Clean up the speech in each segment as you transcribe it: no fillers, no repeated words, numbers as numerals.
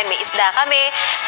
akin, may isda kami,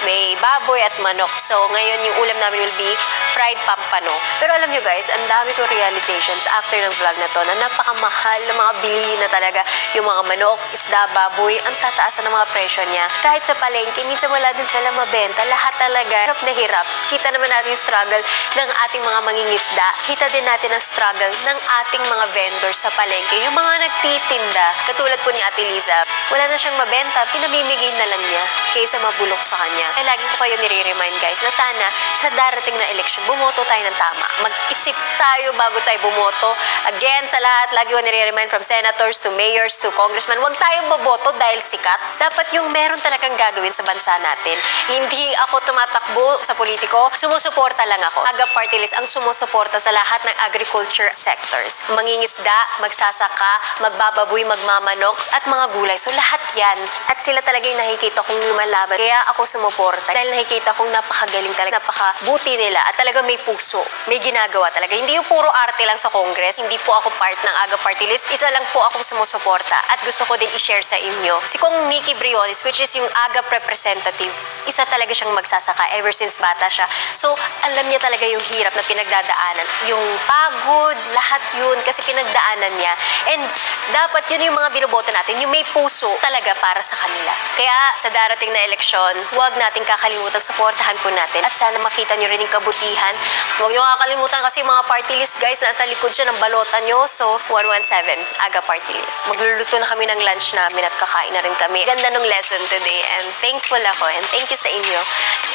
may baboy at manok. So, ngayon yung ulam namin will be fried pampano. Pero alam nyo guys, ang dami ko realizations after ng vlog na to na napakamahal na mga bilihin na talaga. Yung mga manok, isda, baboy, ang tataasan ng mga presyo niya. Kahit sa palengke, minsan wala din sila mabenta. Lahat talaga, hirap na hirap. Kita naman natin yung struggle ng ating mga mangingisda. Kita din natin ang struggle ng ating mga vendors sa palengke. Yung mga nagtitinda, katulad po ni Ate Liza, wala na siyang mabenta, pinamimigay na lang niya kaysa mabulok sa kanya. Kaya lagi ko kayo nire-remind guys na sana sa darating na election, bumoto tayo ng tama. Mag-isip tayo bago tayo bumoto. Again, sa lahat, lagi ko nire-remind from senators to mayors to congressmen, huwag tayong boboto dahil sikat. Dapat yung meron talagang gagawin sa bansa natin. Hindi ako tumatakbo sa politiko, sumusuporta lang ako. AGA Party List ang sumusuporta sa lahat ng agriculture sectors. Mangingisda, magsasaka, magbababoy, magmamanok, at mga gulay. So lahat yan. At sila talaga yung nakikita kong lumalaban. Kaya ako sumuporta. Dahil nakikita kong napakagaling talaga, napakabuti nila. At talaga may puso, may ginagawa talaga. Hindi yung puro arte lang sa Congress. Hindi po ako part ng AGA Party List. Isa lang po akong sumusuporta. At gusto ko din i-share sa inyo. Si Kong Nikki Briones, which is yung AGA representative, isa talaga siyang magsasaka ever since bata siya. So, alam niya talaga yung hirap na pinagdadaanan. Yung pagod, lahat yun, kasi pinagdaanan niya. And dapat yun yung mga binoboto natin, yung may puso talaga para sa kanila. Kaya sa darating na eleksyon, huwag nating kakalimutan, suportahan po natin. At sana makita nyo rin yung kabutihan. Huwag nyo kakalimutan kasi yung mga party list guys, nasa likod siya ng balota nyo. So, 117, AGA Party List. Magluluto na kami ng lunch namin at kakain na rin kami. Ganda ng lesson today and thankful ako and thank you sa inyo.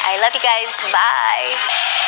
I love you guys. Bye!